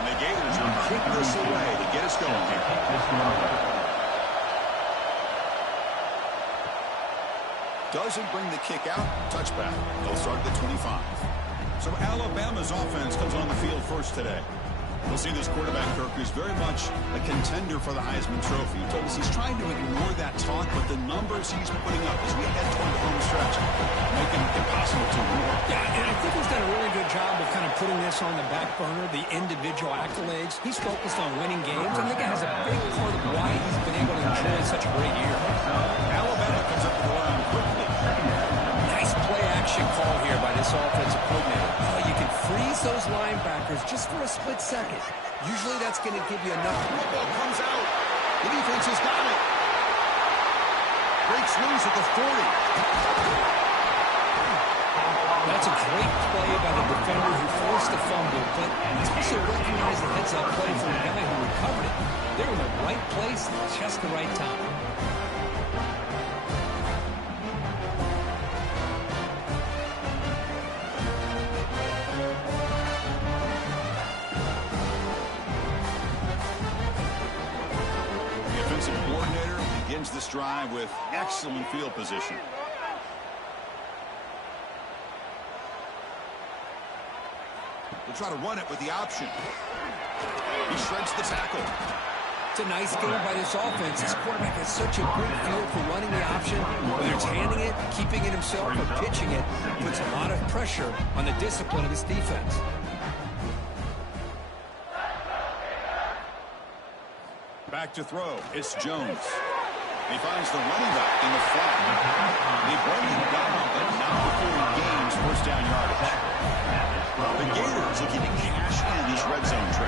And the Gators will kick this away to get us going here. Doesn't bring the kick out. Touchback. They'll start at the 25. So Alabama's offense comes on the field first today. We'll see this quarterback, Kirk, who's very much a contender for the Heisman Trophy. He told us he's trying to ignore that talk, but the numbers he's putting up as we head toward the home stretch make him impossible to ignore. Yeah, and I think he's done a really good job of kind of putting this on the back burner, the individual accolades. He's focused on winning games. I think it has a big part of why he's been able to enjoy such a great year. Alabama comes up to the line quickly. Nice play-action call here by this offensive coordinator. You can freeze those linebackers just for a split second. Usually that's going to give you enough. Football comes out. The defense has got it. Breaks loose at the 40. That's a great play by the defender who forced the fumble, but it's also recognized the heads-up play from the guy who recovered it. They're in the right place at just the right time. Begins this drive with excellent field position. We'll try to run it with the option. He shreds the tackle. It's a nice game by this offense. This quarterback has such a good feel for running the option. Whether it's handing it, keeping it himself, or pitching it, puts a lot of pressure on the discipline of this defense. Back to throw. It's Jones. He finds the running back in the flat. They bring him down, but not before he gains first down yardage. The Gators looking to cash in this red zone trip.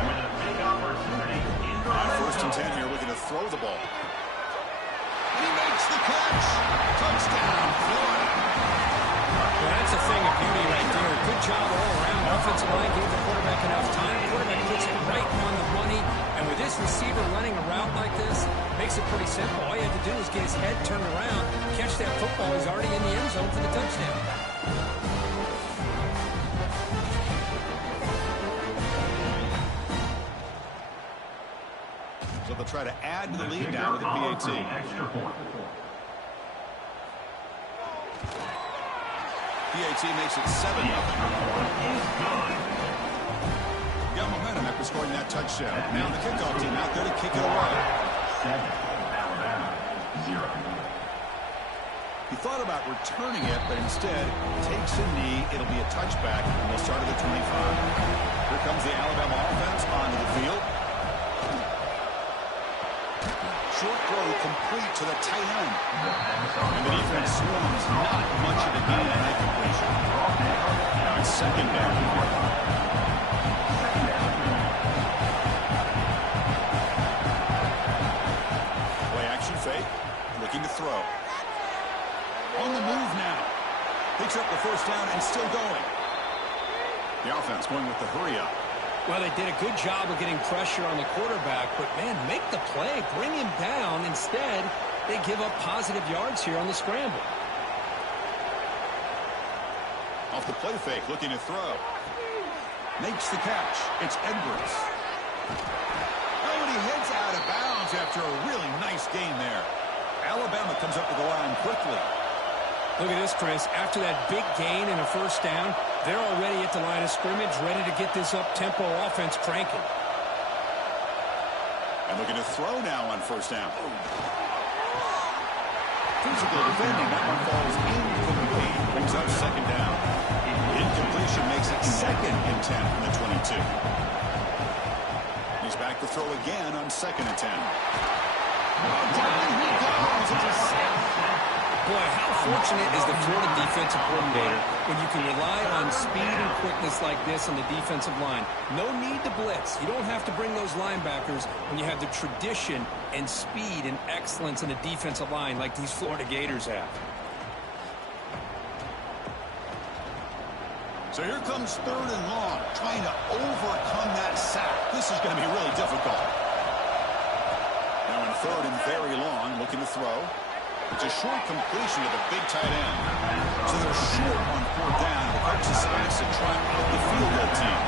On first and 10 here, looking to throw the ball. And he makes the catch. Touchdown, Florida. Well, that's a thing of beauty right there. Good job all around. Offensive line gave the quarterback enough time. Quarterback puts it right on the money. And with this receiver running a route like this, makes it pretty simple. All you have to do is get his head turned around, catch that football. He's already in the end zone for the touchdown. So they'll try to add to the lead now with the PAT. PAT makes it 7-0. Got momentum after scoring that touchdown. Now the kickoff team out there to kick it away. 7, Alabama, 0. He thought about returning it, but instead takes a knee. It'll be a touchback, and we'll start at the 25. Here comes the Alabama offense onto the field. Short throw complete to the tight end. And the defense swarms not much of a gain on that completion. Now it's second down. Play action fake. Looking to throw. On the move now. Picks up the first down and still going. The offense going with the hurry up. Well, they did a good job of getting pressure on the quarterback, but, man, make the play. Bring him down. Instead, they give up positive yards here on the scramble. Off the play fake, looking to throw. Makes the catch. It's Edwards. Oh, and he heads out of bounds after a really nice gain there. Alabama comes up to the line quickly. Look at this, Chris. After that big gain and a first down, they're already at the line of scrimmage, ready to get this up-tempo offense cranking. And looking to throw now on first down. Physical defending. That one falls incomplete. Brings up second down. Incompletion makes it 2nd and 10 from the 22. He's back to throw again on 2nd and 10. Down he goes. It's a sack. Boy, how fortunate is the Florida defensive coordinator when you can rely on speed and quickness like this on the defensive line. No need to blitz. You don't have to bring those linebackers when you have the tradition and speed and excellence in the defensive line like these Florida Gators have. So here comes 3rd and long, trying to overcome that sack. This is going to be really difficult. Now in 3rd and very long, looking to throw. It's a short completion to the big tight end. So they're short on 4th down. The coach decides to try out the field goal team.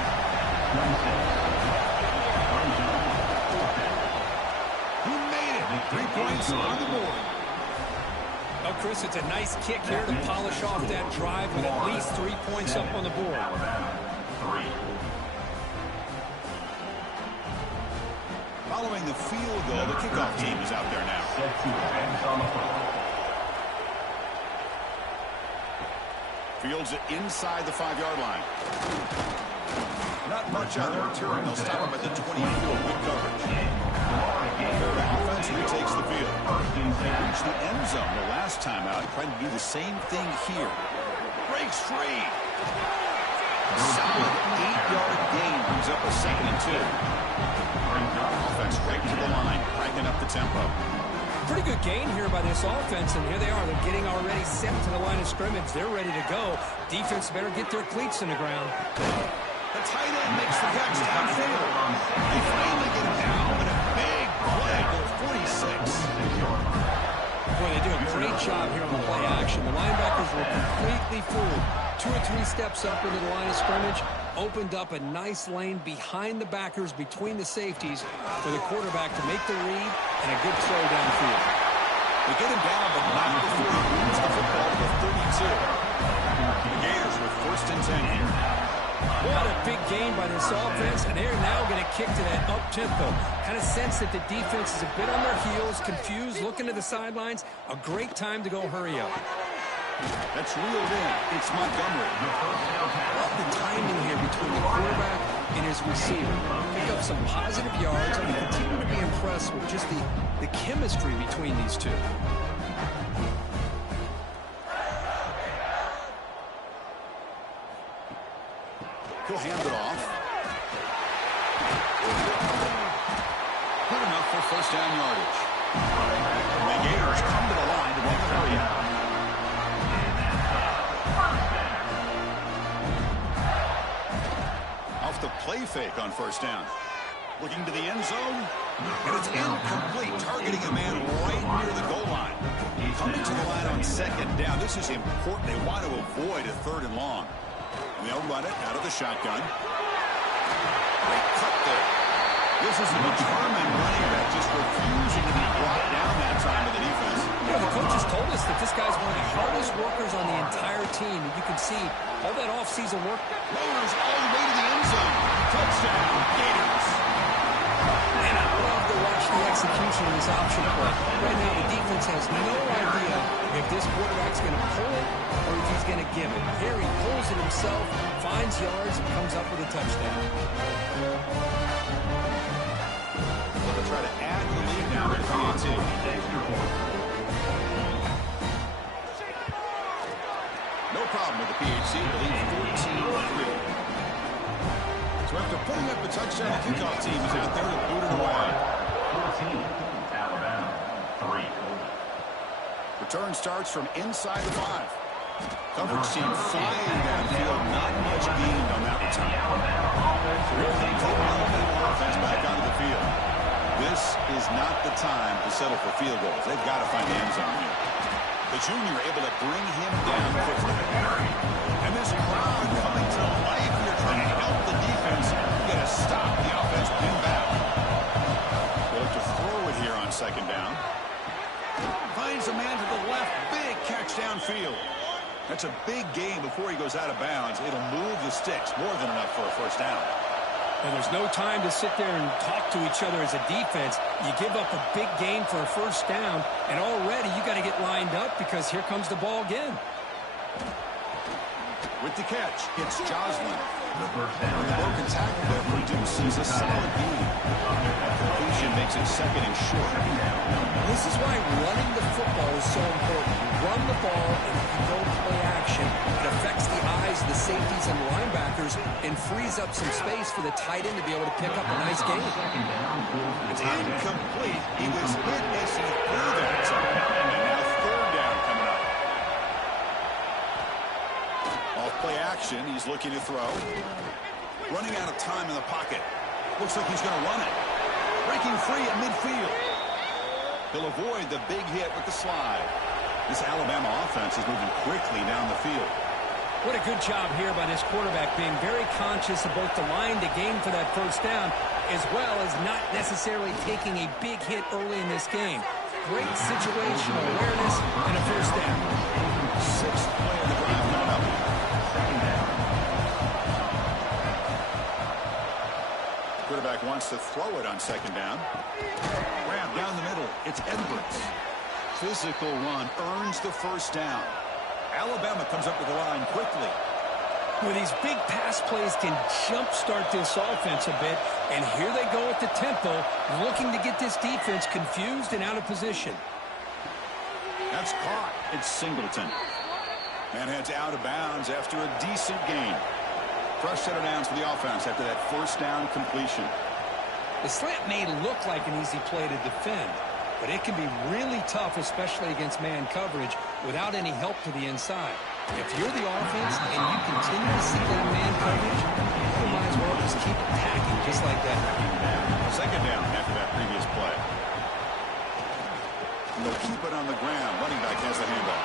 points on the board. Oh, Chris, it's a nice kick here to polish off that drive with at least 3 points up on the board. Following the field goal, the kickoff team is out there now. Fields it inside the 5-yard line. Not much on the return. They'll stop him at the 24. Good coverage. The offense retakes the field. They reached the end zone the last time out. Trying to do the same thing here. Breaks free. Solid 8-yard gain brings up a 2nd and 2. Offense right to the line, cranking up the tempo. Pretty good gain here by this offense, and here they are. They're getting already set to the line of scrimmage. They're ready to go. Defense better get their cleats in the ground. The tight end makes the catch downfield. They finally get it down, but a big play to 46. Boy, they do a great job here on the play action. The linebackers were completely fooled. 2 or 3 steps up into the line of scrimmage, opened up a nice lane behind the backers, between the safeties, for the quarterback to make the read and a good throw downfield. They get him down, but not before he moves the football to the 32. The Gators with 1st and 10 here. What a big gain by this offense, and they're now going to kick to that up-tempo. Kind of sense that the defense is a bit on their heels, confused, looking to the sidelines. A great time to go hurry up. That's reeled in. It's Montgomery. Love the timing here between the quarterback and his receiver. Pick up some positive yards, and we continue to be impressed with just the chemistry between these two. He'll hand it off. Good enough for 1st down yardage. The Gators come to the line to make a hurry up. Off the play fake on 1st down. Looking to the end zone. And it's incomplete, targeting a man right near the goal line. Coming to the line on 2nd down. This is important. They want to avoid a 3rd and long. And they'll run it out of the shotgun. They cut there. This is a determined running back just refusing to be brought down that time by the defense. You know, the coaches told us that this guy's one of the hardest workers on the entire team. And you can see all that offseason work. Lowers all the way to the end zone. Touchdown, Gators. And I love to watch the execution of this option play. Right now, the defense has no idea if this quarterback's going to pull it or if he's going to give it. Here he pulls it himself, finds yards, and comes up with a touchdown. They'll try to add to the lead now with PAT. No problem with the PHC. The lead 14-3. So after putting up a touchdown, the kickoff team is out there to boot it away. 14, Alabama, 3. Return starts from inside the 5. Coverage team flying downfield. Not much gained on that return. Alabama offense back onto the field. This is not the time to settle for field goals. They've got to find the end zone here. The junior able to bring him down quickly. And this crowd coming to life here, trying to help the defense. You got to stop the offense pin back. They look to throw it here on 2nd down. Finds a man to the left. Big catch downfield. That's a big gain before he goes out of bounds. It'll move the sticks. More than enough for a 1st down. And there's no time to sit there and talk to each other as a defense. You give up a big gain for a 1st down, and already you got to get lined up because here comes the ball again. With the catch, it's Joslin. The broken tackle there produces a solid gain. Completion makes it 2nd and short. This is why running the football is so important. Run the ball and you can go play action. It affects the eyes of the safeties and linebackers and frees up some space for the tight end to be able to pick up a nice gain. It's incomplete. He was hit as he threw that time. And now 3rd down coming up. Off play action. He's looking to throw. Running out of time in the pocket. Looks like he's going to run it. Breaking free at midfield. He'll avoid the big hit with the slide. This Alabama offense is moving quickly down the field. What a good job here by this quarterback, being very conscious of both the line to gain for that 1st down, as well as not necessarily taking a big hit early in this game. great situational awareness, and a first down. Sixth play of the drive coming up. Second down. Quarterback wants to throw it on second down. Grab down the middle. It's Edwards. Physical run earns the first down. Alabama comes up with the line quickly. Well, these big pass plays can jumpstart this offense a bit, and here they go at the tempo, looking to get this defense confused and out of position. That's caught. It's Singleton. Man heads out of bounds after a decent gain. Fresh set of downs for the offense after that first down completion. The slant may look like an easy play to defend, but it can be really tough, especially against man coverage, without any help to the inside. If you're the offense and you continue to see that man coverage, you might as well just keep attacking just like that. Second down after that previous play. And they'll keep it on the ground. Running back has the handoff.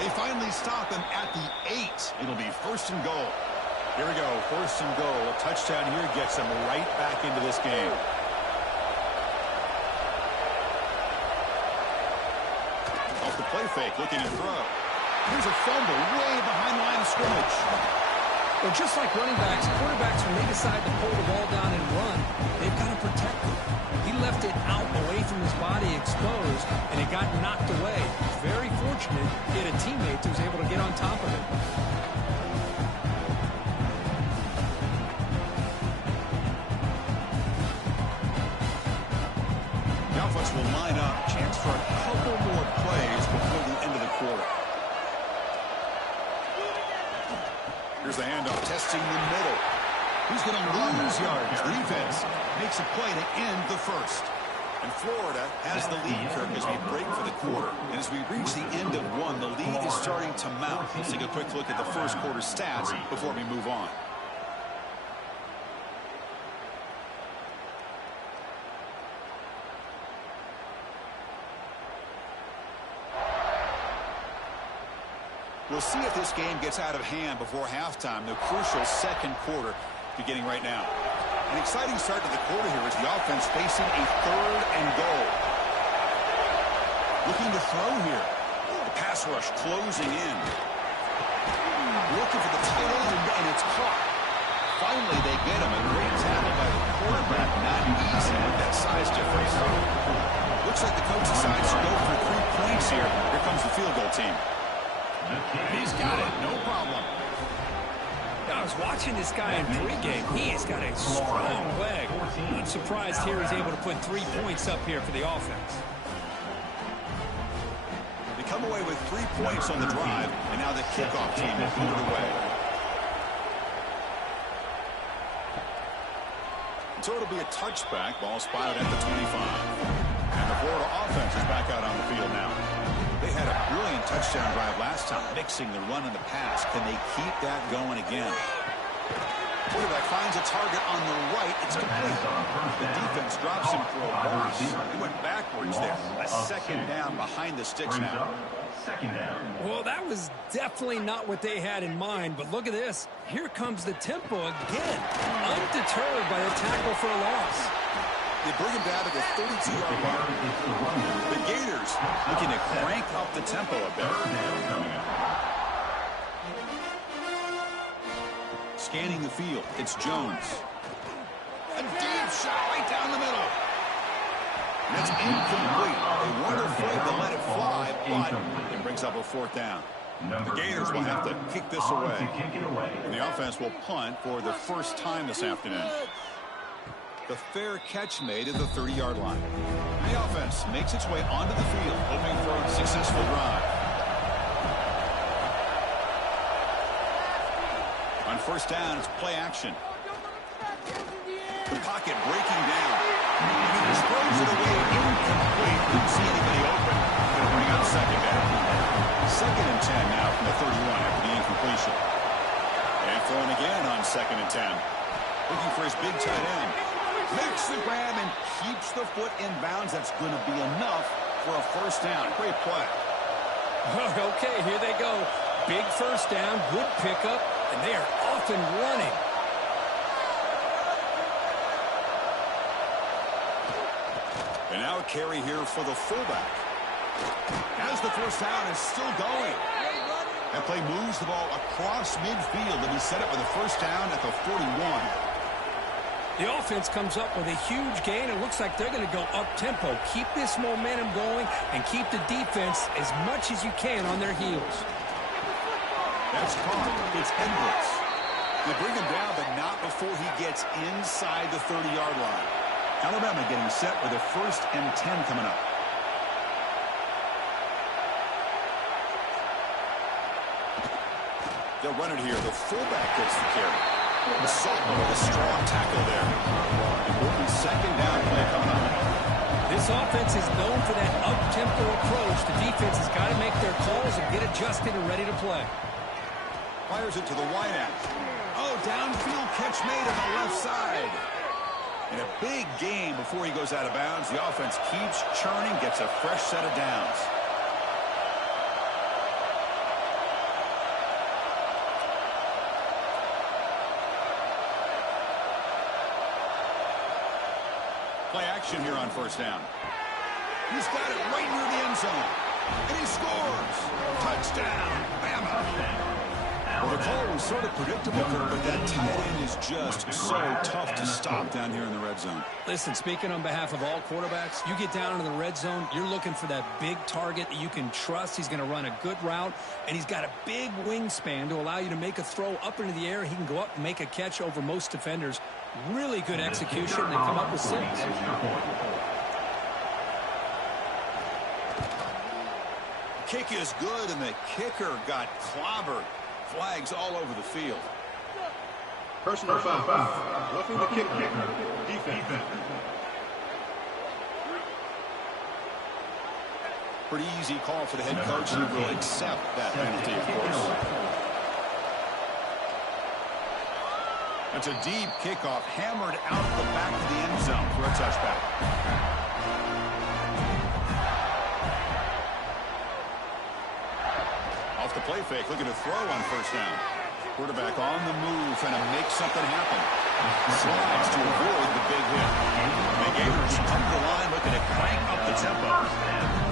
They finally stop him at the 8. It'll be first and goal. Here we go, first and goal. A touchdown here gets them right back into this game. Off the play fake, looking to throw. Here's a fumble way behind the line of scrimmage. Well, just like running backs, quarterbacks, when they decide to pull the ball down and run, they've got to protect it. He left it out away from his body exposed, and it got knocked away. Very fortunate he had a teammate who was able to get on top of it. The offense will line up. Chance for a couple more plays before the end of the quarter. Here's the handoff, testing the middle. Who's going to lose yards? The defense makes a play to end the first. And Florida has the lead, Kirk, as we break for the quarter. And as we reach the end of one, the lead is starting to mount. Let's take a quick look at the first quarter stats before we move on. We'll see if this game gets out of hand before halftime. The crucial second quarter beginning right now. An exciting start to the quarter here as the offense facing a third and goal. Looking to throw here. The pass rush closing in. Looking for the tight end, and it's caught. Finally, they get him. A great tackle by the quarterback. Not easy with that size difference. Looks like the coach decides to go for 3 points here. Here comes the field goal team. He's got it, no problem. I was watching this guy in pregame. He has got a strong leg. I'm surprised here he's able to put 3 points up here for the offense. They come away with 3 points on the drive, and now the kickoff team will put it away. So it'll be a touchback. Ball spotted at the 25. And the Florida offense is back out on the field now. They had a brilliant touchdown drive last time, mixing the run and the pass. Can they keep that going again? Quarterback finds a target on the right. It's complete. The defense drops him for a loss. He went backwards there. A second down behind the sticks now. Second down. Well, that was definitely not what they had in mind, but look at this. Here comes the tempo again. Undeterred by the tackle for a loss. They bring him down to the 32-yard line. The Gators looking to crank up the tempo a bit. Scanning the field, it's Jones. A deep shot right down the middle. And it's incomplete. They weren't afraid to let it fly, but it brings up a fourth down. The Gators will have to kick this away. And the offense will punt for the first time this afternoon. The fair catch made at the 30-yard line. The offense makes its way onto the field, hoping for a successful drive. On first down, it's play action. The pocket breaking down. He just throws it away incomplete. Didn't see anybody open. Going to bring out second down. Second and 10 now from the 31 after the incompletion. And throwing again on second and 10. Looking for his big tight end. Makes the grab and keeps the foot in bounds. That's going to be enough for a first down. Great play. Okay, here they go. Big first down, good pickup, and they are off and running. And now a carry here for the fullback. As the first down is still going. That play moves the ball across midfield, and he set it with a first down at the 41. The offense comes up with a huge gain. It looks like they're going to go up-tempo. Keep this momentum going and keep the defense as much as you can on their heels. That's caught. It's Edwards. They bring him down, but not before he gets inside the 30-yard line. Alabama getting set with a 1st and 10 coming up. They'll run it here. The fullback gets the carry. The sophomore with a strong tackle there. Important 2nd down play coming up. This offense is known for that up-tempo approach. The defense has got to make their calls and get adjusted and ready to play. Fires it to the wide end. Oh, downfield catch made on the left side. In a big game before he goes out of bounds, the offense keeps churning, gets a fresh set of downs. Play action here on 1st down. He's got it right near the end zone. And he scores. Touchdown, Bama. Well, the call was sort of predictable, Kurt, but that tight end is just so tough to stop down here in the red zone. Listen, speaking on behalf of all quarterbacks, you get down into the red zone, you're looking for that big target that you can trust. He's going to run a good route, and he's got a big wingspan to allow you to make a throw up into the air. He can go up and make a catch over most defenders. Really good execution. They come up with 6. Kick is good, and the kicker got clobbered. Flags all over the field. Personal foul. Roughing the kicker. Defense. Pretty easy call for the head coach, and he will accept that penalty, of course. It's a deep kickoff, hammered out the back of the end zone for a touchback. Off the play fake, looking to throw on 1st down. Quarterback on the move, trying to make something happen. Slides to avoid the big hit. The Gators come to the line, looking to crank up the tempo.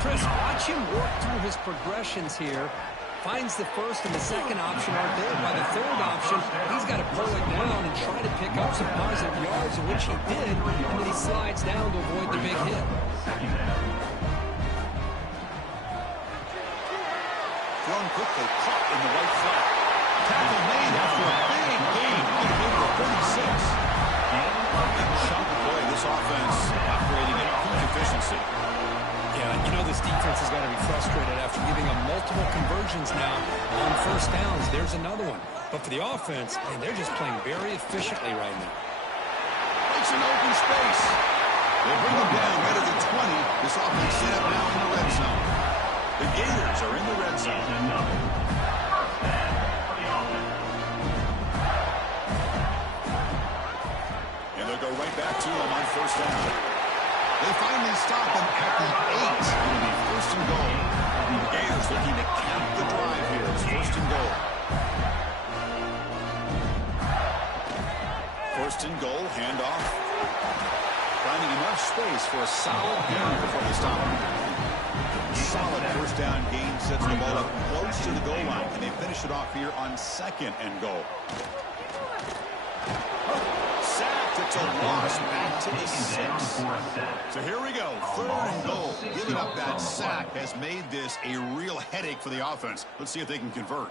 Chris, watch him work through his progressions here. Finds the 1st and the 2nd option aren't there. By the 3rd option, he's got to pull it down and try to pick up some positive yards, in which he did, and then he slides down to avoid the big hit. Thrown quickly, caught in the right flat. Tackle made after a big gain. Over 36. Chunk away, this offense operating at peak efficiency. Yeah, you know this defense has got to be frustrated after giving them multiple conversions now on 1st downs. There's another one. But for the offense, man, they're just playing very efficiently right now. It's an open space. They bring them down right at the 20. This offense set up now in the red zone. The Gators are in the red zone. And they'll go right back to them on 1st down. They finally stop him at the 8. It'll be 1st and goal. The Gators looking to cap the drive here. It's 1st and goal. 1st and goal, handoff. Finding enough space for a solid gain before they stop him. Solid 1st down gain sets the ball up close to the goal line. And they finish it off here on 2nd and goal. It's a loss back to the 6. So here we go, 3rd and goal. Giving up that sack has made this a real headache for the offense. Let's see if they can convert.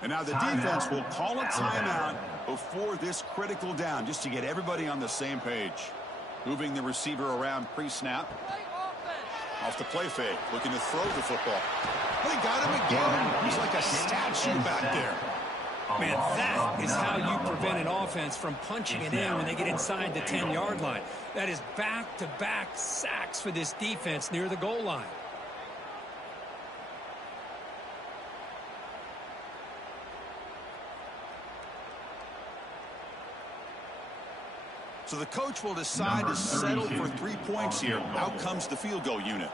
And now the defense will call a timeout before this critical down, just to get everybody on the same page. Moving the receiver around pre-snap. Off the play fake, looking to throw the football. They got him again. He's like a statue back there. Man, that is how you prevent an offense from punching it in when they get inside the 10-yard line. That is back-to-back sacks for this defense near the goal line. So the coach will decide to settle for 3 points here. Out comes the field goal unit.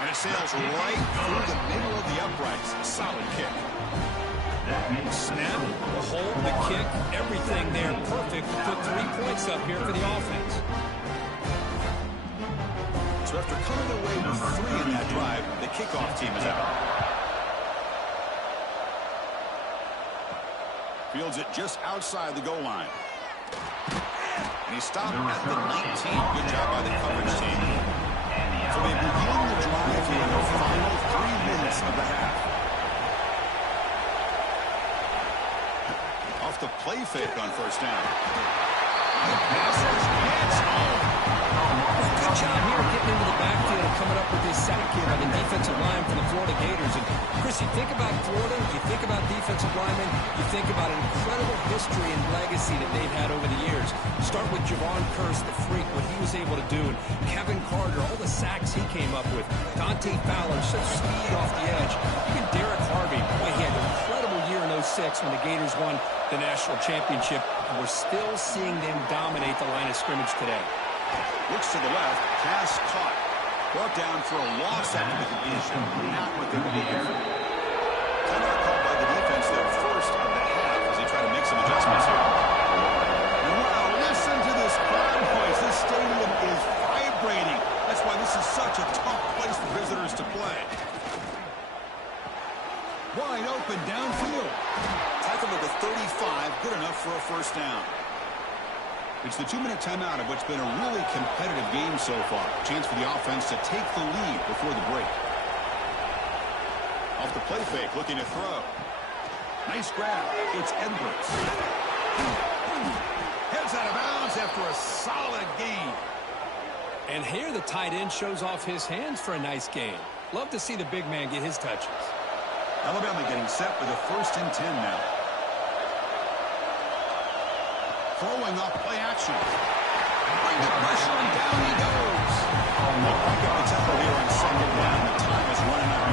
And it sails right through the middle of the uprights. Solid kick. Snap, the hold, the kick, everything there perfect to put 3 points up here for the offense. So after coming away with 3 in that drive, the kickoff team is out. Fields it just outside the goal line. And he stopped at the 19. Good job by the coverage team. So they begin the drive here in the final 3 minutes of the half. Off the play fake on first down. The pass is hits. Good job here getting into the backfield and coming up with this sack here by the defensive line for the Florida Gators. And Chris, you think about Florida, you think about defensive linemen, you think about an incredible history and legacy that they've had over the years. Start with Javon Kearse, the freak, what he was able to do, and Kevin Carter, all the sacks he came up with. Dante Fowler, such speed off the edge. Even Derek Harvey, boy, he had an incredible year in 06 when the Gators won the national championship. And we're still seeing them dominate the line of scrimmage today. Looks to the left, pass caught. Brought down for a loss after the completion. Not what they were looking for. Timeout called by the defense there first of the half as they try to make some adjustments here. And wow, listen to this crowd noise. This stadium is vibrating. That's why this is such a tough place for visitors to play. Wide open downfield. Tackled at the 35, good enough for a first down. It's the 2-minute timeout of what's been a really competitive game so far. Chance for the offense to take the lead before the break. Off the play fake, looking to throw. Nice grab. It's Edwards. Heads out of bounds after a solid gain. And here the tight end shows off his hands for a nice gain. Love to see the big man get his touches. Alabama getting set with a 1st and 10 now. Throwing off play action. Bring the pressure and down he goes. They'll pick up the tempo here on 2nd down. The time is running out.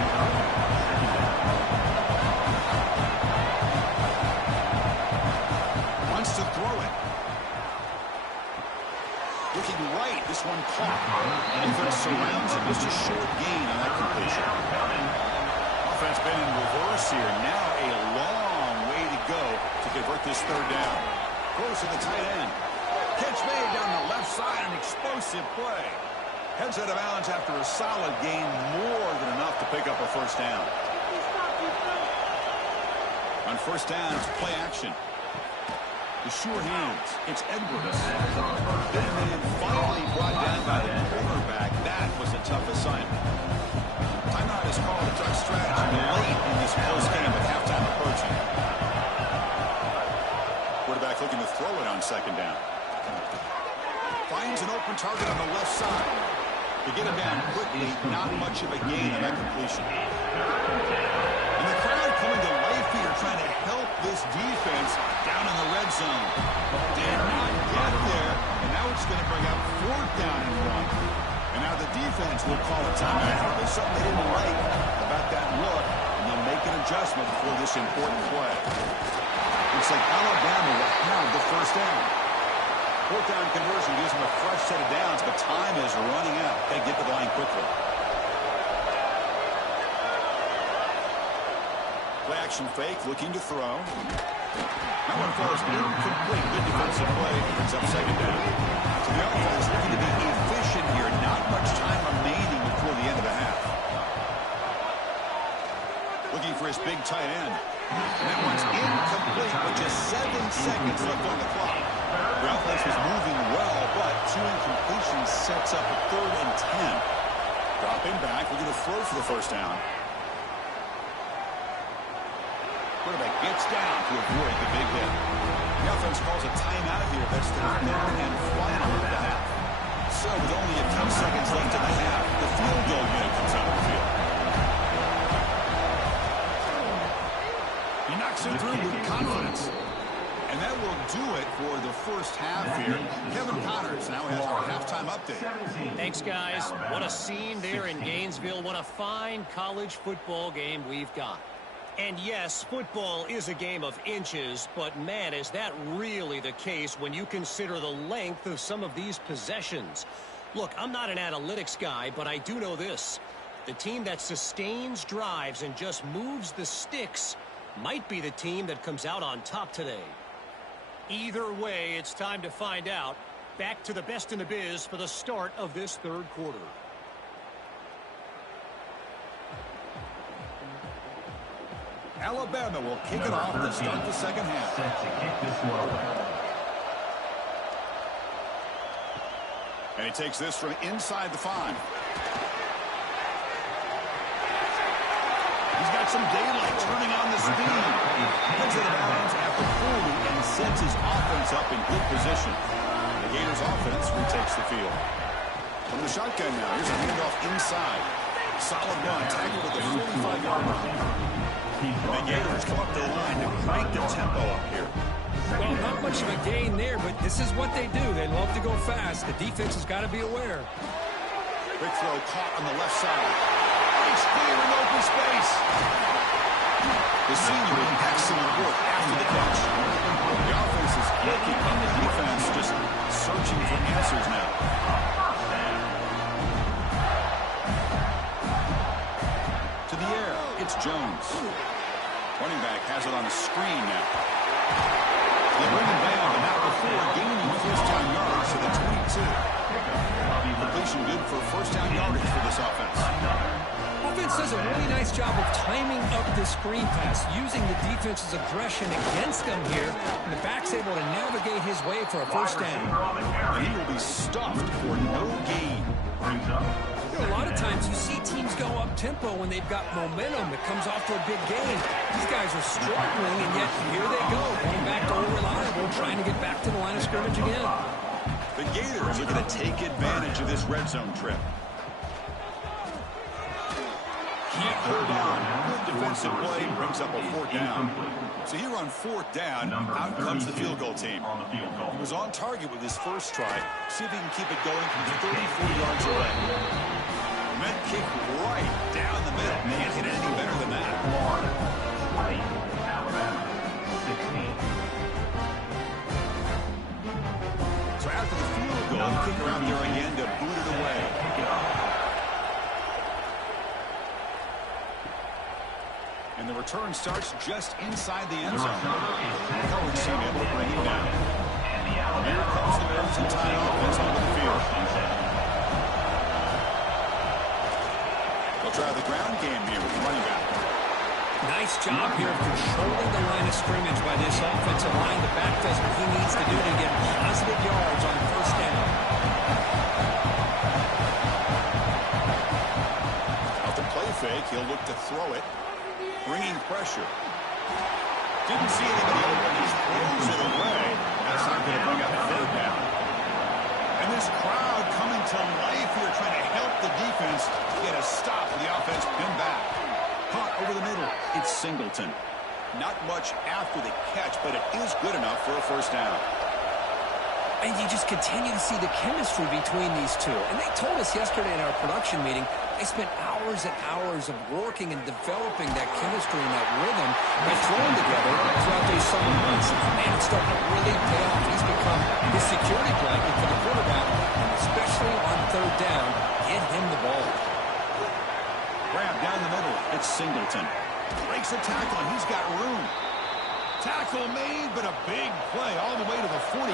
Wants to throw it. Looking right. This one caught. Defense surrounds him. Just a short gain on that completion. Offense been in reverse here. Now a long way to go to convert this 3rd down. Close to the tight end. Catch made down the left side. An explosive play. Heads out of bounds after a solid gain. More than enough to pick up a first down. On first down, it's play action. The sure hands. It's Edwards. Big man finally brought down by the quarterback. That was a tough assignment. Timeout is called a duck strategy late in this close game with halftime approaching. Quarterback looking to throw it on 2nd down. Finds an open target on the left side. To get him down quickly, not much of a gain on that completion. And the crowd coming to life here, trying to help this defense down in the red zone. Did not get there, and now it's going to bring up 4th down and 1. And now the defense will call a timeout. There's something they didn't like about that look, and they'll make an adjustment for this important play. Looks like Alabama will have the first down. 4th down conversion gives them a fresh set of downs, but time is running out. They get to the line quickly. Play action fake, looking to throw. That one falls incomplete. Good defensive play. Brings up 2nd down. So the offense looking to be efficient here. Not much time remaining before the end of the half. Looking for his big tight end. And that one's incomplete with just 7 seconds left on the clock. The offense was moving well, but 2 incompletions sets up a 3rd and 10. Dropping back, looking to throw for the first down. Quarterback gets down to avoid the big hit. The offense calls a timeout here. That's the 3rd and final of the half. So with only a few seconds left in the half, the field goal unit comes out of the field. He knocks it through with confidence. And that will do it for the first half here. Kevin Connors now has our halftime update. Thanks, guys. What a scene there in Gainesville. What a fine college football game we've got. And yes, football is a game of inches, but man, is that really the case when you consider the length of some of these possessions. Look, I'm not an analytics guy, but I do know this. The team that sustains drives and just moves the sticks might be the team that comes out on top today. Either way, it's time to find out. Back to the best in the biz for the start of this third quarter. Alabama will kick it off to start the second half. Set to kick this one. And he takes this from inside the 5. He's got some daylight turning on the speed. Gets it out of bounds after 40 and sets his offense up in good position. The Gators offense retakes the field. From the shotgun now, here's a handoff inside. Solid run, tackled at the 45-yard line. The Gators come up the line to crank the tempo up here. Well, not much of a gain there, but this is what they do. They love to go fast. The defense has got to be aware. Quick throw caught on the left side. He's clear in open space. The senior with excellent work after the catch. The offense is looking on the defense, just searching for answers now. To the air, it's Jones. Running back has it on a screen now. They bring him down, but not before gaining first down yards to the 22. Completion good for first down yardage for this offense. Offense does a really nice job of timing up this screen pass, using the defense's aggression against them here, and the back's able to navigate his way for a first down. And he will be stuffed for no gain. A lot of times you see teams go up-tempo when they've got momentum that comes off for a big gain. These guys are struggling, and yet here they go, going back to unreliable, trying to get back to the line of scrimmage again. The Gators are going to take advantage of this red zone trip. Can't hold on. Good defensive play brings up a fourth down. So here on fourth down, out comes the field goal team. He was on target with his first try. See if he can keep it going from 34 yards away. Met kick right down the middle. Can't hit anything better than that. Alabama, 16. So after the field goal, kicker out there again to boot it away. And the return starts just inside the end zone. College team able to bring him down. Here comes the Argentine offense onto the field. They'll try the ground game here with the running back. Nice job here of controlling the line of scrimmage by this offensive line. The back does what he needs to do to get positive yards on first down. Out the play fake, he'll look to throw it. Bringing pressure. Didn't see anybody open. He throws it away. That's not going to bring up third down. And this crowd coming to life here, trying to help the defense get a stop. The offense pinned back. Caught over the middle. It's Singleton. Not much after the catch, but it is good enough for a first down. And you just continue to see the chemistry between these two. And they told us yesterday in our production meeting, they spent hours and hours of working and developing that chemistry and that rhythm by throwing together throughout those summer months. And it's starting to really pay off. He's become his security blanket for the quarterback, and especially on third down, get him the ball. Grab down the middle. It's Singleton. Breaks a tackle, and he's got room. Tackle made, but a big play all the way to the 48.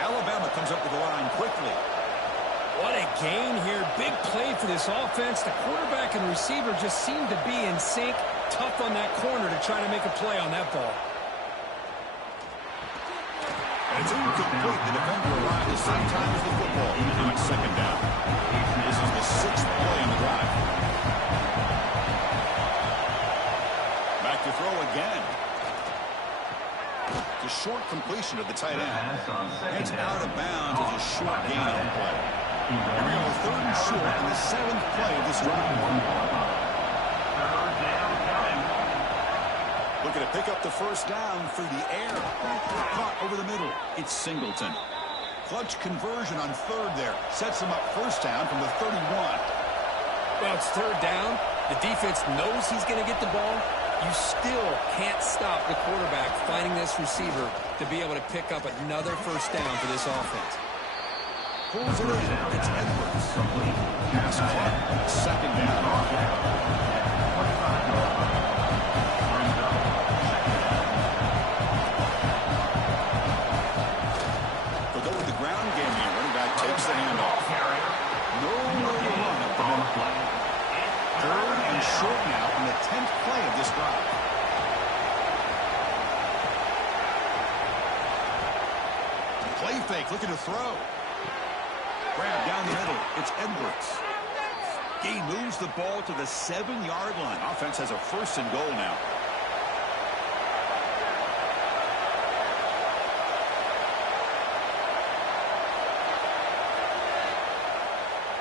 Alabama comes up to the line quickly. What a gain here. Big play for this offense. The quarterback and receiver just seem to be in sync. Tough on that corner to try to make a play on that ball. And it's incomplete. The defender arrived at the same time as the football. Now it's second down. This is the 6th play in the drive. Back to throw again. The short completion of the tight end. It's out of bounds as a short gain on the play. Here we go, third and short in the 7th play of this drive. Looking to pick up the first down through the air. Caught over the middle. It's Singleton. Clutch conversion on third there. Sets him up first down from the 31. Well, it's third down. The defense knows he's going to get the ball. You still can't stop the quarterback finding this receiver to be able to pick up another first down for this offense. Pulls it in. It's Edwards. Pass caught. Second down. fake, looking to throw. Grab down the middle. It's Edwards. He moves the ball to the 7-yard line. Offense has a 1st and goal now.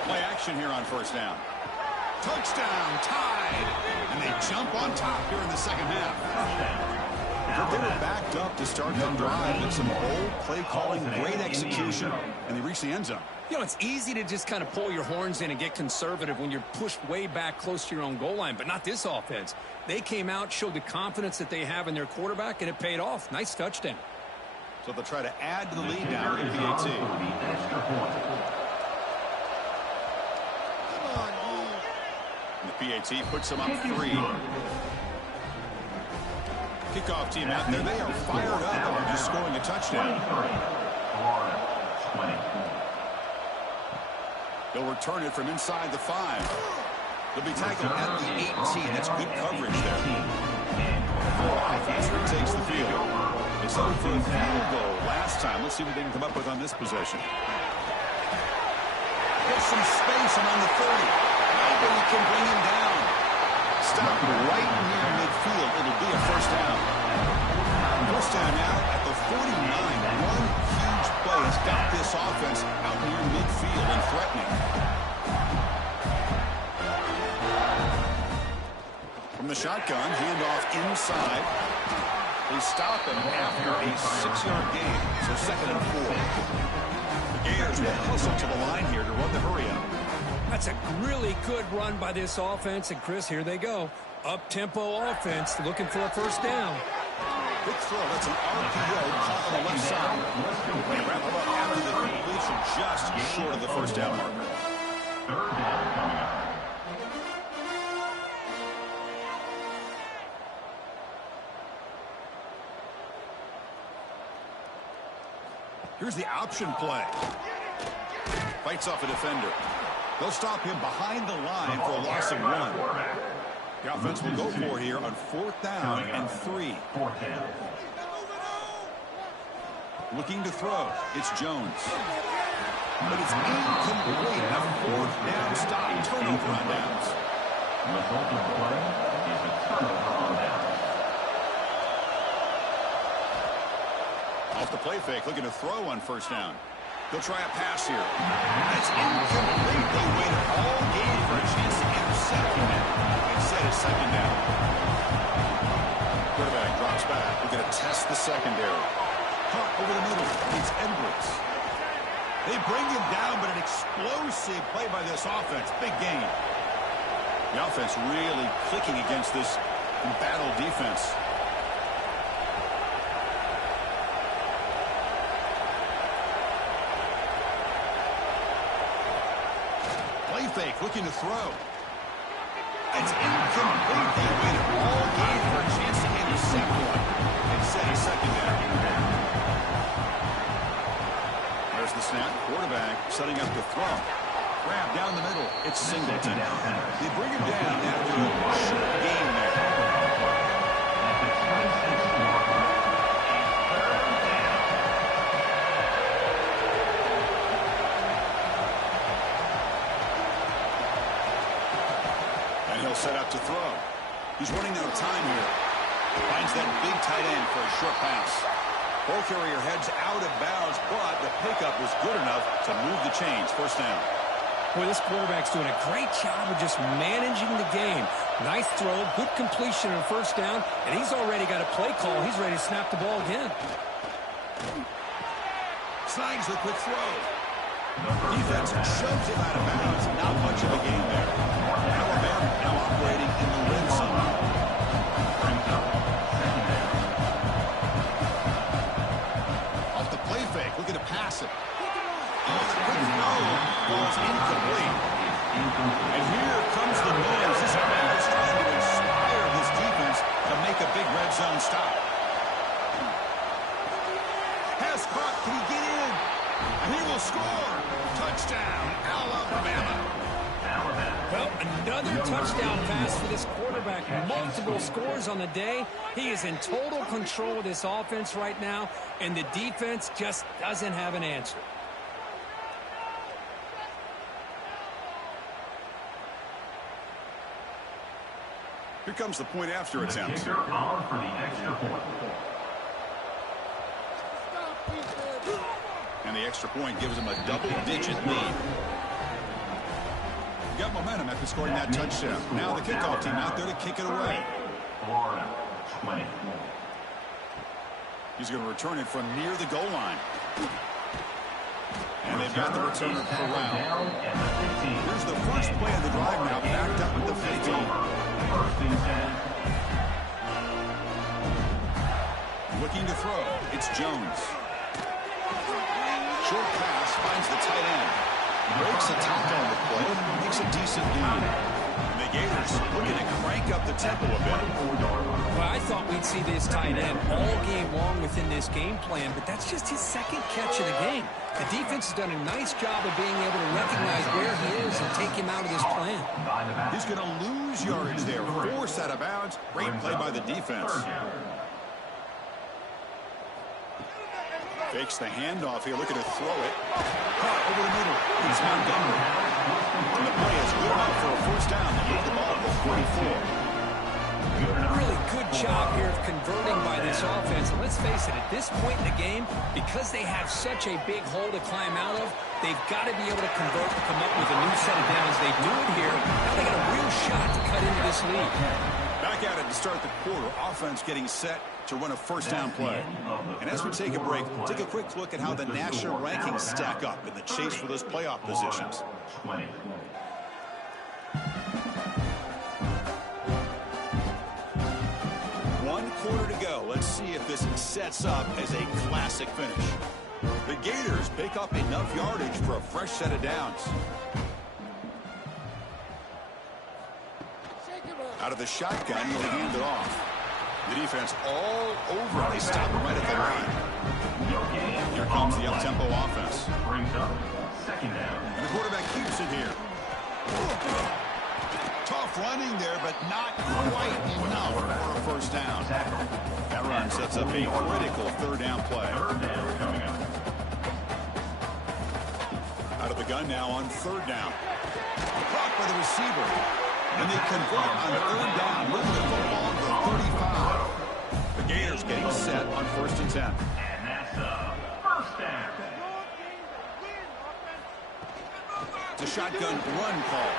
Play action here on 1st down. Touchdown, tied. And they jump on top here in the 2nd half. They were backed up to start the drive, and some bold play calling, great execution, and they reach the end zone. You know, it's easy to just kind of pull your horns in and get conservative when you're pushed way back close to your own goal line, but not this offense. They came out, showed the confidence that they have in their quarterback, and it paid off. Nice touchdown. So they'll try to add to the lead now in the PAT. The PAT puts them up 3. Kickoff team out there. They are fired up after just scoring a touchdown. They'll return it from inside the 5. They'll be tackled at the 18. That's good coverage there. Offense retakes the field. It's up for a field goal last time. Let's see what they can come up with on this possession. There's some space around the 30. Nobody can bring him down. Stop right near midfield. It'll be a 1st down. 1st down now at the 49. One huge play has got this offense out near midfield and threatening. From the shotgun, handoff inside. They stop him after a 6-yard gain, so 2nd and 4. The Gators will hustle to the line here to run the hurry up. That's a really good run by this offense. And, Chris, here they go. Up-tempo offense looking for a 1st down. Big throw. That's an RPO caught on the left side. They wrap it up after the completion just short of the 1st down marker. 3rd down coming up. Here's the option play. Fights off a defender. They'll stop him behind the line for a loss of 1. The offense will go for here on 4th down and 3. Looking to throw. It's Jones. But it's incomplete. A 4th down stop. Turnover on downs. Result of the play is a turnover on downs. Off the play fake, looking to throw on 1st down. They'll try a pass here. That's incomplete. They waited all game for a chance to intercept him. Instead, it's 2nd down. Quarterback drops back. We're going to test the secondary. Caught over the middle. It's Edwards. They bring him down, but an explosive play by this offense. Big gain. The offense really clicking against this embattled defense. Fake, looking to throw. It's incomplete. They waited all game for a chance to intercept one. Instead, a 2nd down. There's the snap. Quarterback setting up the throw. Grab down the middle. It's Singleton. They bring him down after a short game there. Set up to throw. He's running out of time here. Finds that big tight end for a short pass. Ball carrier heads out of bounds, but the pickup was good enough to move the chains. 1st down. Boy, this quarterback's doing a great job of just managing the game. Nice throw, good completion on 1st down, and he's already got a play call. He's ready to snap the ball again. Slides the quick throw. Defense shoves him out of bounds. Not much of a game there. Alabama now operating in the red zone. Off the play fake, looking to pass it. Quick throw was incomplete. And here comes the noise. This offense is trying to inspire this defense to make a big red zone stop. Has caught. Can he get in? And he will score. Touchdown, Alabama. Well, another touchdown pass for this quarterback. Multiple scores on the day. He is in total control of this offense right now, and the defense just doesn't have an answer. Here comes the point after attempt. Kicker on for the extra point. And the extra point gives him a double-digit lead. Got momentum after scoring that touchdown. Now the kickoff team out there to kick it away. Florida, 20. He's going to return it from near the goal line. And they've got the returner corralled. Here's the first play of the drive now, backed up at the 15. First and 10. Looking to throw. It's Jones. Short pass finds the tight end. Breaks a tackle on the play, makes a decent gain. And the Gators looking to crank up the tempo a bit. Well, I thought we'd see this tight end all game long within this game plan, but that's just his second catch of the game. The defense has done a nice job of being able to recognize where he is and take him out of this plan. He's going to lose yardage there. Force out of bounds. Great play by the defense. Fakes the handoff here, looking to throw it. Caught over the middle. It's Montgomery. And the play is good enough for a first down. They move the ball to 44. Really good job here of converting by this offense. And let's face it, at this point in the game, because they have such a big hole to climb out of, they've got to be able to convert to come up with a new set of downs. They do it here. Now they got a real shot to cut into this lead. Back at it to start the quarter. Offense getting set to run a first down play. And as we take a break, take a quick look at how the national rankings stack up in the chase for those playoff positions. 20. One quarter to go. Let's see if this sets up as a classic finish. The Gators pick up enough yardage for a fresh set of downs. Out of the shotgun, he'll hand it off. The defense all over it. They stop him right at the line. Here comes the up-tempo offense. Brings up second down. And the quarterback keeps it here. Tough running there, but not quite enough for a first down. That run sets up a critical third down play. Third down coming up. Out of the gun now on third down. Caught by the receiver. And they convert on third down. Moving the football to the 35. The Gators getting set on first and 10. And that's a first down. It's a shotgun run call.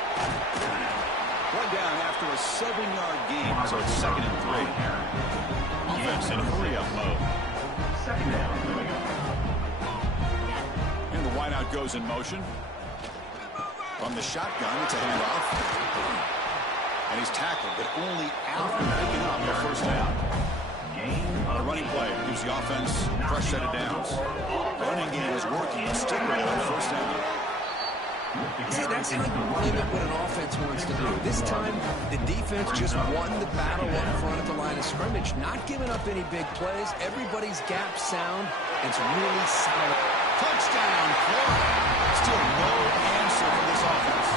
One down after a 7-yard gain, so it's second and 3. Offense in hurry-up mode. Second down coming up. And the wideout goes in motion. From the shotgun, it's a handoff. And he's tackled, but only after picking up the first down. The running play gives the offense a fresh set of downs. The running game is working. A stick with it on first down. See, that's how you limit what an offense wants to do. This time, the defense just won the battle up front at the line of scrimmage, not giving up any big plays. Everybody's gap sound. It's really solid. Touchdown, Florida. Still no answer for this offense.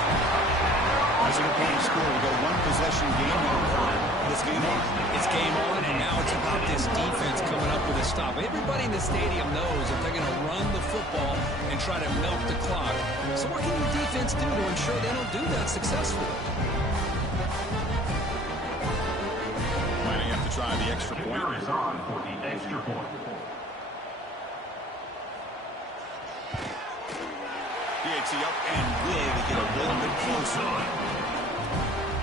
As an opponent score, we go one possession game and this game on. It's game on, and now it's about this defense coming up with a stop. Everybody in the stadium knows that they're going to run the football and try to milk the clock. So what can your defense do to ensure they don't do that successfully? Might have to try the extra point. Kicker is on for the extra point. DHC up and will get a little bit closer.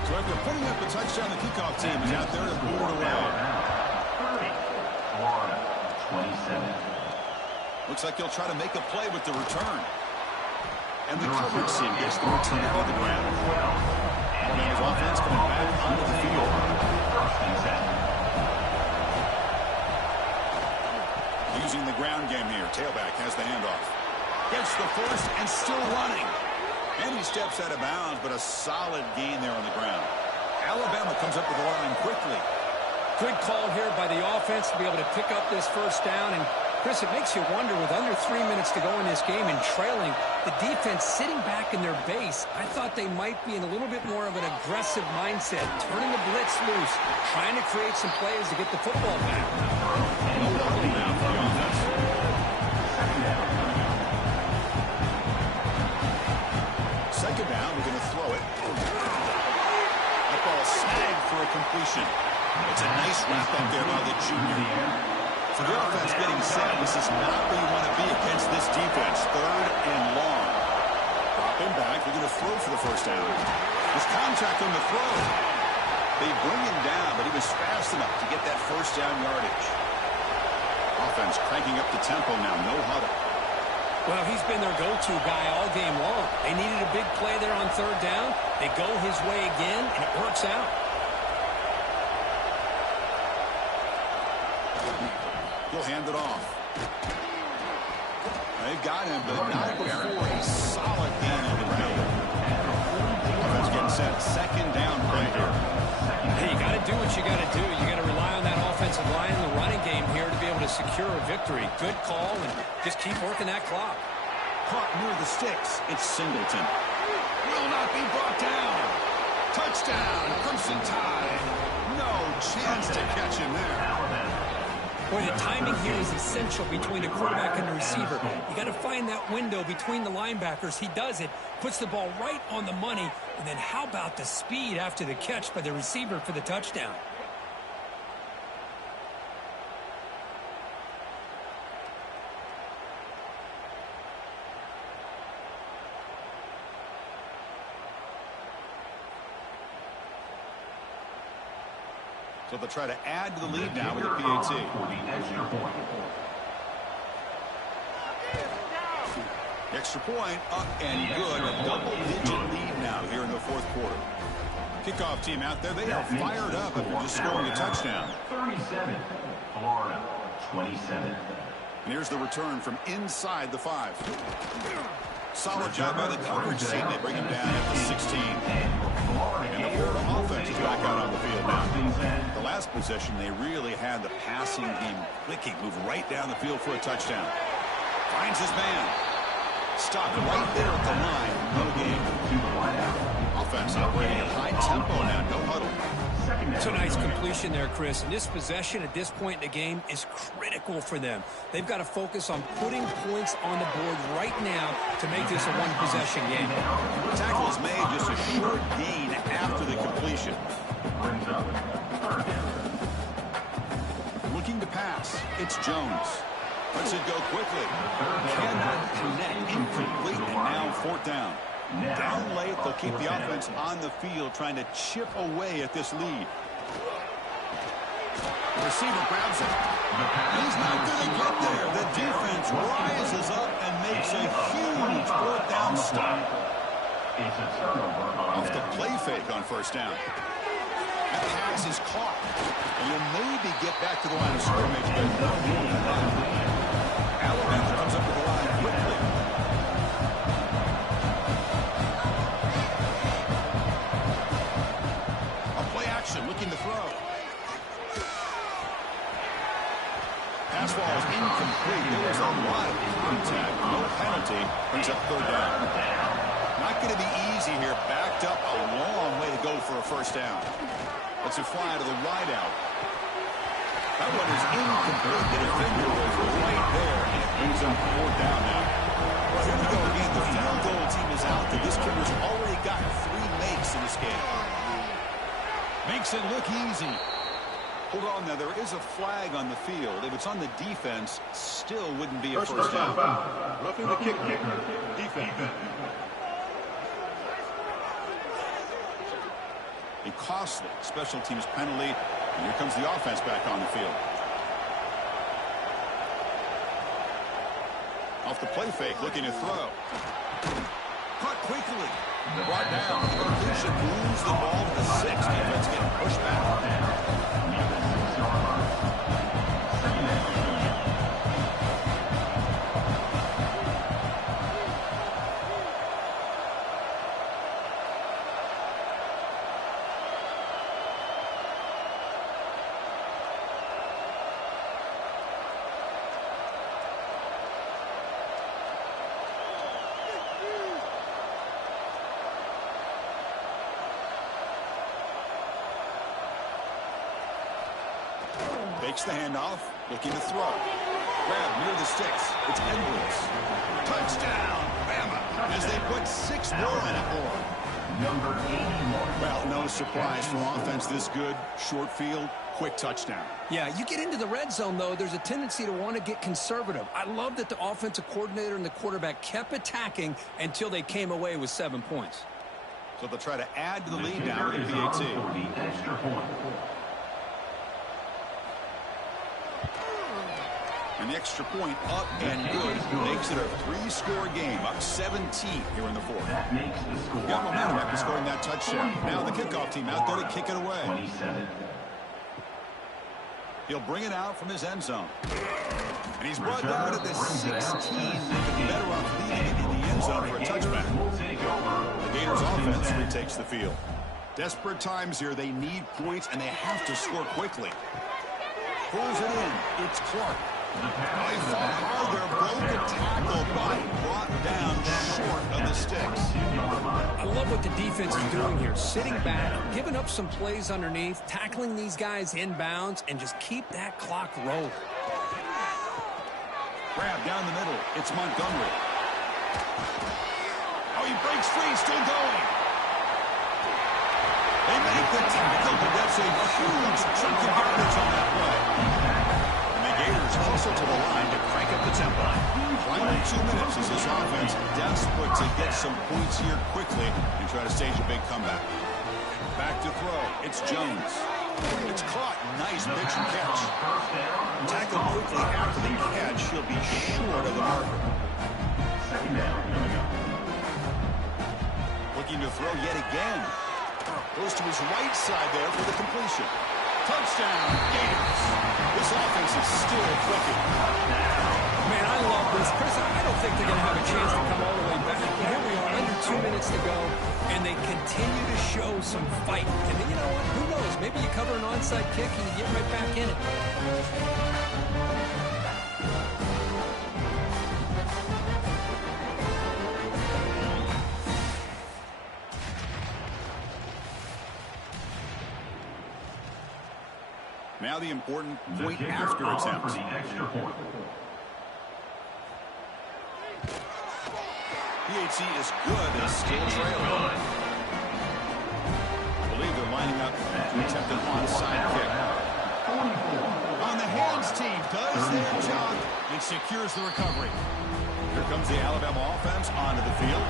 So after putting up a touchdown, the kickoff team is out there to board away. 30. Florida, 27. Looks like he'll try to make a play with the return. And the coverage team gets the routine on the ground. And his offense coming back onto the field. First and 10. Using the ground game here. Tailback has the handoff. Gets the first and still running. And he steps out of bounds, but a solid gain there on the ground. Alabama comes up with the line quickly. Good call here by the offense to be able to pick up this first down and Chris, it makes you wonder, with under 3 minutes to go in this game and trailing, the defense sitting back in their base, I thought they might be in a little bit more of an aggressive mindset, turning the blitz loose, trying to create some plays to get the football back. No huddle now for the offense. Second down, we're going to throw it. That ball snagged for a completion. It's a nice wrap up there by the junior. So the offense getting set. This is not where you want to be against this defense. Third and long. Drop him back. They're going to throw for the first down. There's contact on the throw. They bring him down, but he was fast enough to get that first down yardage. Offense cranking up the tempo now. No huddle. Well, he's been their go-to guy all game long. They needed a big play there on third down. They go his way again, and it works out. He'll hand it off. They've got him, but not before a solid gain on the ground. Offense getting set. Second down play here. Hey, you got to do what you got to do. You got to rely on that offensive line and the running game here to be able to secure a victory. Good call, and just keep working that clock. Caught near the sticks. It's Singleton. Will not be brought down. Touchdown, Crimson Tide. No chance to catch him there. Boy, the timing here is essential between the quarterback and the receiver. You got to find that window between the linebackers. He does it, puts the ball right on the money, and then how about the speed after the catch by the receiver for the touchdown? So they'll try to add to the lead now with a PAT. Extra point up and good. A double-digit lead now here in the fourth quarter. Kickoff team out there. They are fired up after just scoring a touchdown. 37, Florida, 27. And here's the return from inside the 5. Solid job by the coverage team. They bring him down at the 16. And the Florida offense is back out on the field now. The last possession, they really had the passing game clicking. Move right down the field for a touchdown. Finds his man. Stopped right there at the line. No game. Offense operating at high tempo now. No huddle. It's a nice completion there, Chris. And this possession at this point in the game is critical for them. They've got to focus on putting points on the board right now to make this a one-possession game. The tackle is made, just a short gain after the completion. Looking to pass. It's Jones. Lets it go quickly. Cannot connect. Incomplete, and now fourth down. Down late, they'll keep the offense on the field trying to chip away at this lead. The receiver grabs it. He's not going to get there. The defense rises up and makes a huge fourth down stop. Off the play fake on first down. That pass is caught. And you'll maybe get back to the line of scrimmage, but no more than that. Alabama comes up with the line quickly. Looking to throw. Pass ball is incomplete. There was a lot of contact. No penalty. Brings up third down. Not going to be easy here. Backed up a long way to go for a first down. Let's it fly to the wide out. That one is incomplete. The defender was right there, and it brings up fourth down now. Well, here we go again. The field goal team is out there. This kicker's already got 3 makes in this game. Makes it look easy. Hold on now, there is a flag on the field. If it's on the defense, still wouldn't be a first down. Roughing the kicker. Defense. A costly special teams penalty. And here comes the offense back on the field. Off the play fake, looking to throw. Caught quickly. Brought down. Should lose the ball to the 6. Defense getting pushed back. Fakes the handoff, looking to throw. Grab near the sticks. It's Edwards. Touchdown, Bama, as they put 6 more on it more. Number 81. Well, no surprise for offense this good. Short field, quick touchdown. Yeah, you get into the red zone, though, there's a tendency to want to get conservative. I love that the offensive coordinator and the quarterback kept attacking until they came away with 7 points. So they'll try to add to the lead now with the PAT. For the extra point. And the extra point up and good makes it a 3-score game, up 17 here in the fourth. That makes the score. Got momentum after scoring that touchdown. Now the kickoff team out there to kick it away. 27. He'll bring it out from his end zone. And he's brought down at the 16. Looking better off leading it in the end zone for a touchback. The Gators offense retakes the field. Desperate times here. They need points, and they have to score quickly. Pulls it in. It's Clark. He fought hard there, broke a tackle, but brought down short of the sticks. I love what the defense is doing here. Sitting back, giving up some plays underneath, tackling these guys inbounds, and just keep that clock rolling. Grab down the middle. It's Montgomery. Oh, he breaks free, still going. They make the tackle, but that's a huge chunk of garbage on that play. Gators also to the line to crank up the tempo. Final 2 minutes as this offense desperate to get some points here quickly and try to stage a big comeback. Back to throw. It's Jones. It's caught. Nice pitch and catch. Tackled quickly after the catch. He'll be short of the marker. Second down. Looking to throw yet again. Goes to his right side there for the completion. Touchdown, Gators. This offense is still clicking. Man, I love this. Chris, I don't think they're going to have a chance to come all the way back. Here we are, under 2 minutes to go, and they continue to show some fight. And you know what? Who knows? Maybe you cover an onside kick and you get right back in it. Now the important point after attempt. For the extra point. PAT is good and still trailing. I believe they're lining up to attempt an onside kick. On the hands team does their job and secures the recovery. Here comes the Alabama offense onto the field.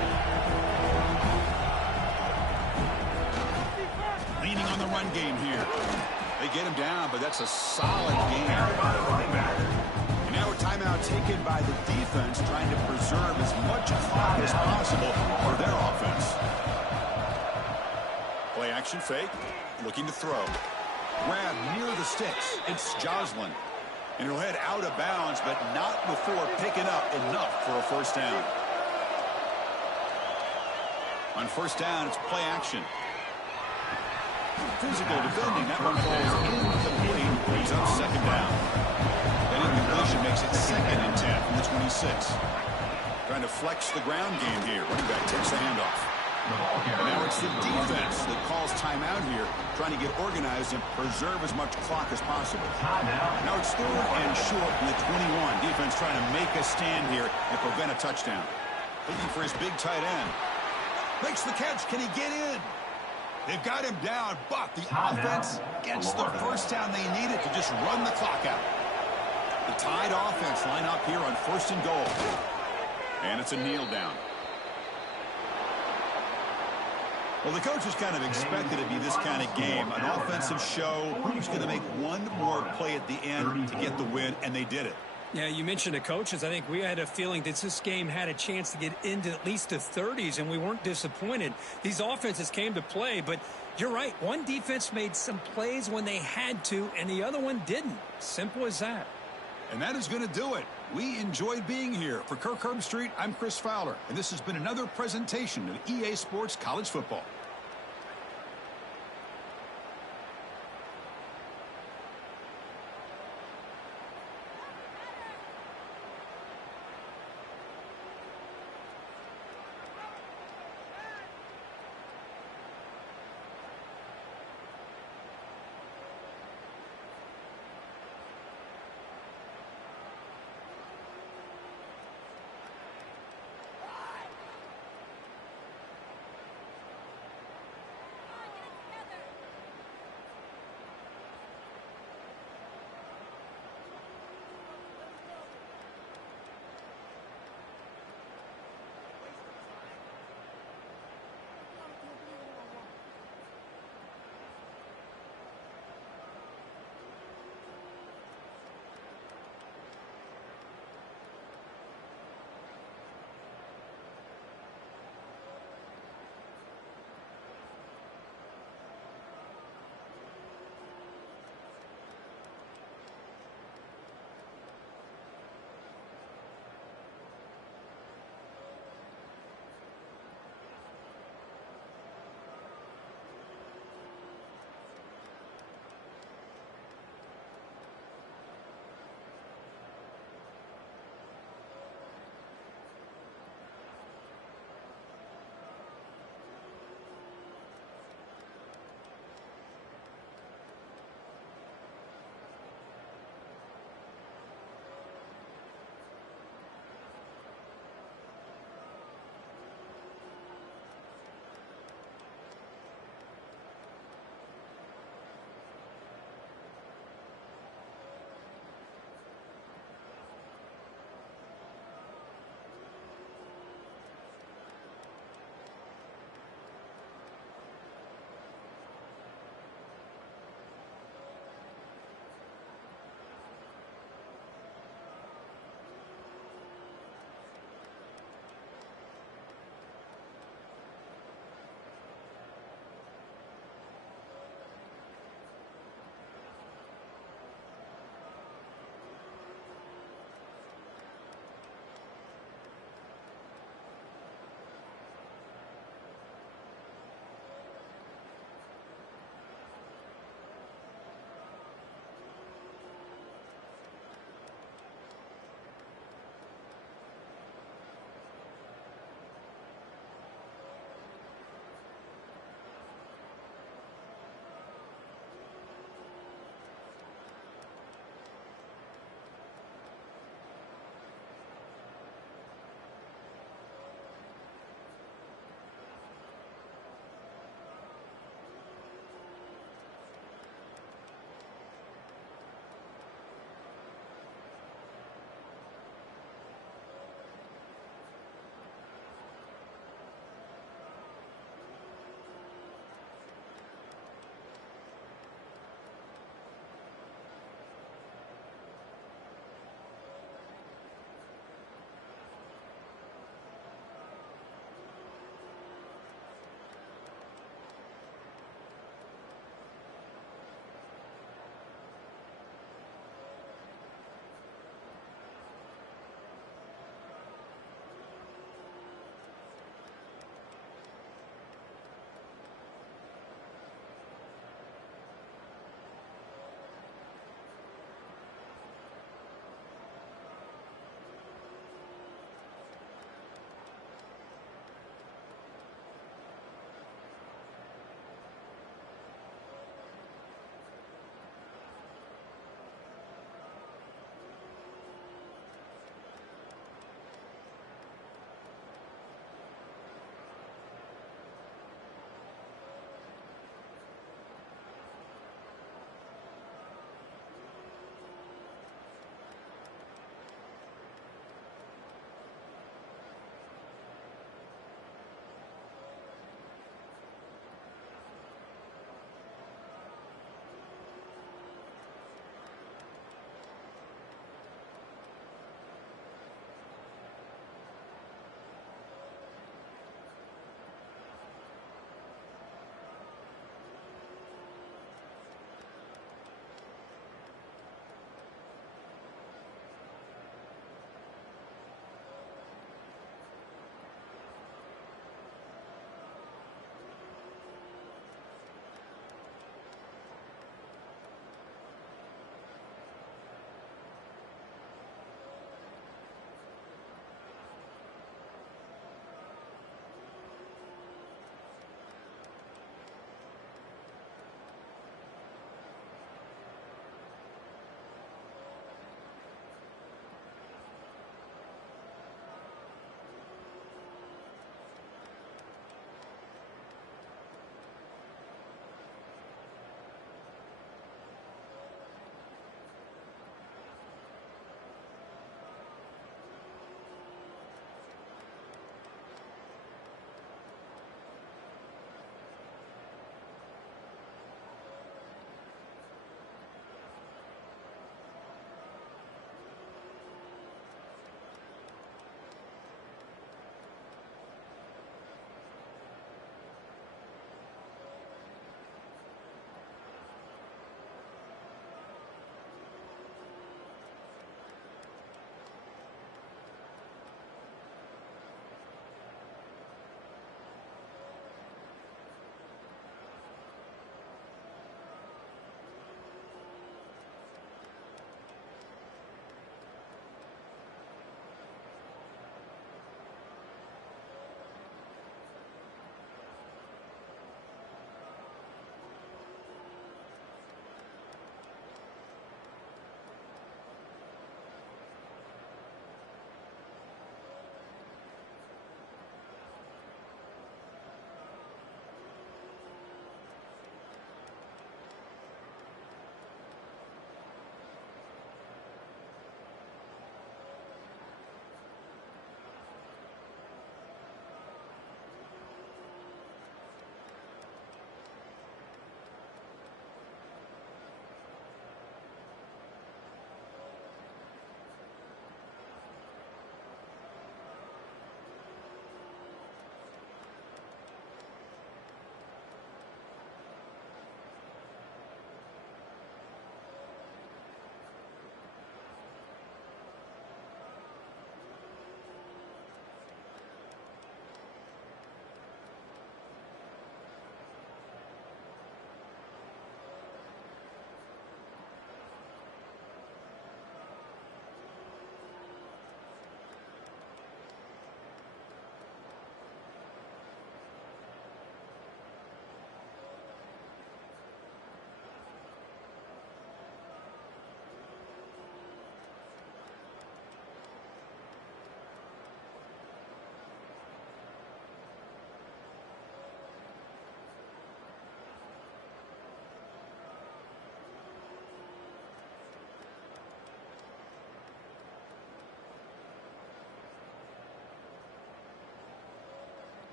Leaning on the run game here. They get him down, but that's a solid game. And now a timeout taken by the defense, trying to preserve as much clock as possible for their offense. Play action fake, looking to throw. Grab near the sticks. It's Joslin. And he'll head out of bounds, but not before picking up enough for a first down. On first down, it's play action. Physical defending. That one falls incomplete. Brings up second down. That incompletion makes it 2nd and 10 from the 26. Trying to flex the ground game here. Running back takes the handoff. And now it's the defense that calls timeout here, trying to get organized and preserve as much clock as possible. Now it's 3rd and short from the 21. Defense trying to make a stand here and prevent a touchdown. Looking for his big tight end. Makes the catch. Can he get in? They've got him down, but the offense gets the first down they needed to just run the clock out. The Tide offense line up here on 1st and goal. And it's a kneel down. Well, the coaches kind of expected it to be this kind of game. An offensive show who's going to make one more play at the end to get the win, and they did it. Yeah, you mentioned the coaches. I think we had a feeling that this game had a chance to get into at least the 30s, and we weren't disappointed. These offenses came to play, but you're right. One defense made some plays when they had to, and the other one didn't. Simple as that. And that is going to do it. We enjoyed being here. For Kirk Herbstreit, I'm Chris Fowler, and this has been another presentation of EA Sports College Football.